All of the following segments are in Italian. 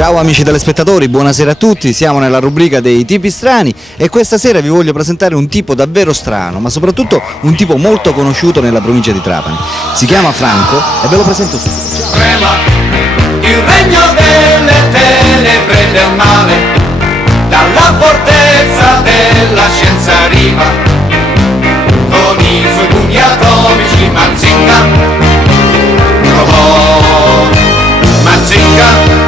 Ciao amici telespettatori, buonasera a tutti, siamo nella rubrica dei tipi strani e questa sera vi voglio presentare un tipo davvero strano, ma soprattutto un tipo molto conosciuto nella provincia di Trapani. Si chiama Franco e ve lo presento subito. Trema, il regno delle tenebre del male, dalla fortezza della scienza arriva, con i suoi pugni atomici Mazinga, robot, Mazinga.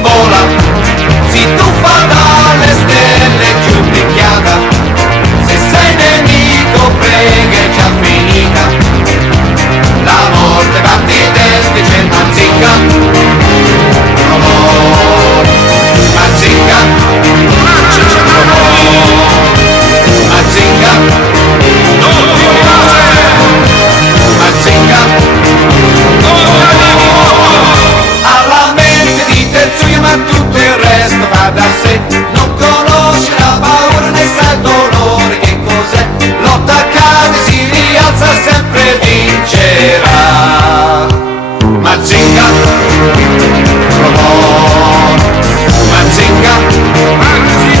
Vola, si tuffa dalle stelle giù picchiata, se sei nemico prega è già finita, la morte batti i testi c'è Mazinga, robot, Mazinga, robot, Mazinga, Mazinga. Ma tutto il resto va da sé, non conosce la paura né sa il dolore che cos'è, lotta cade, si rialza, sempre vincerà. Mazinga, robot, Mazinga, Mazinga,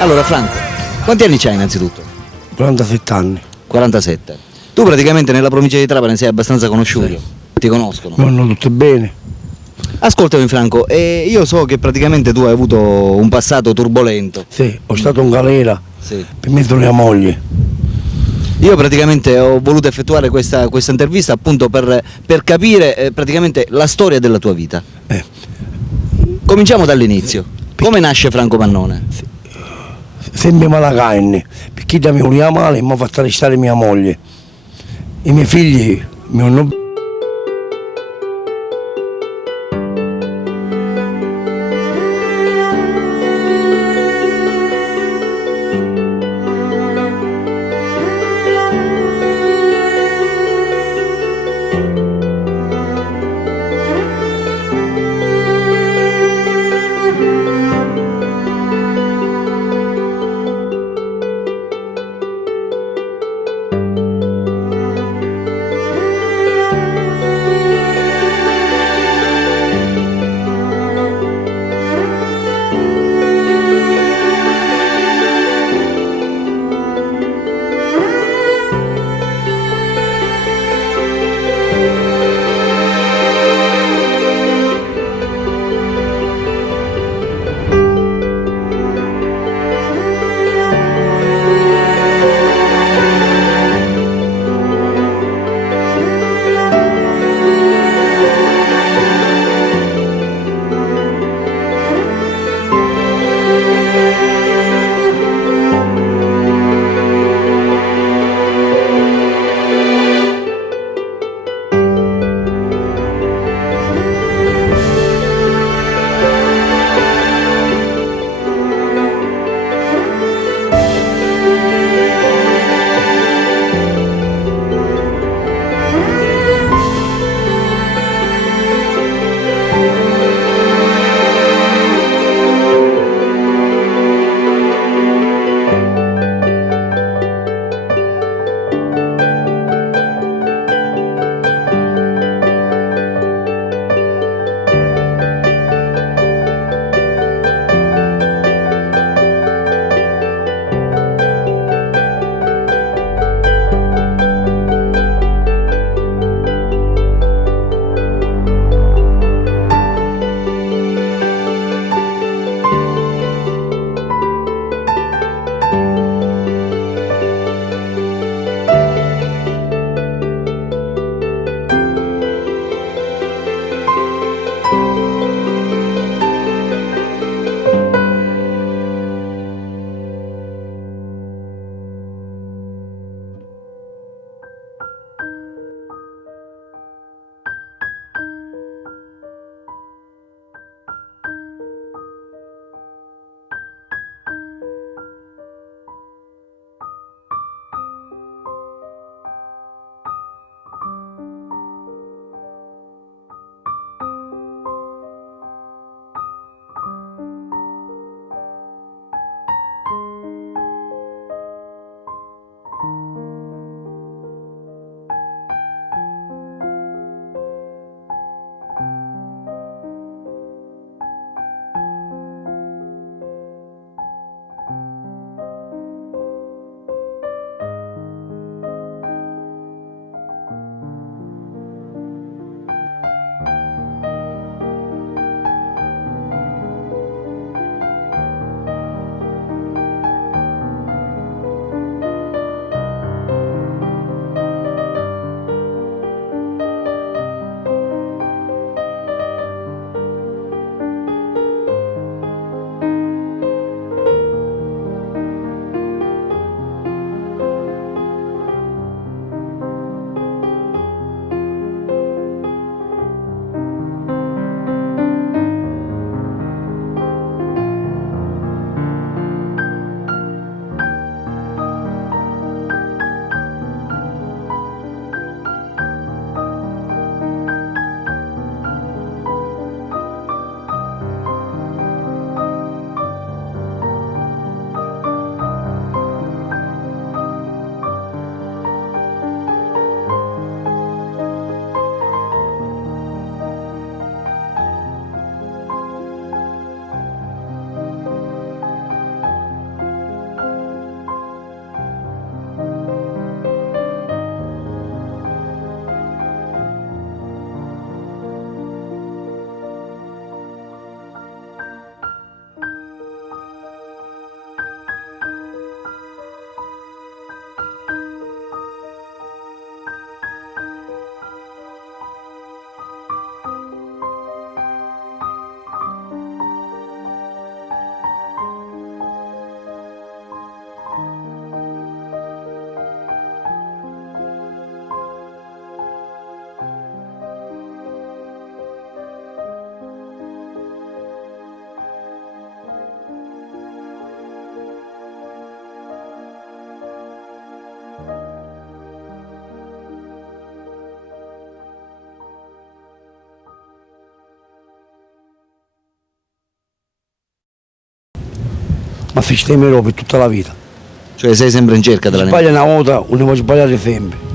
Allora Franco, quanti anni c'hai innanzitutto? 47 anni. 47. Tu praticamente nella provincia di Trapani sei abbastanza conosciuto, sì. Ti conoscono? Mi hanno tutti bene. Ascoltami Franco, io so che praticamente tu hai avuto un passato turbolento. Sì, ho stato in galera, sì, per mettere mia moglie. Io praticamente ho voluto effettuare questa intervista appunto per capire praticamente la storia della tua vita. Cominciamo dall'inizio. Come nasce Franco Pannone? Sì. Sempre malacanne, perché da mi voleva male e mi ha fatto arrestare mia moglie. I miei figli mi hanno ma sistemerò per tutta la vita. Cioè sei sempre in cerca della Sbaglia una volta, non devo sbagliare sempre.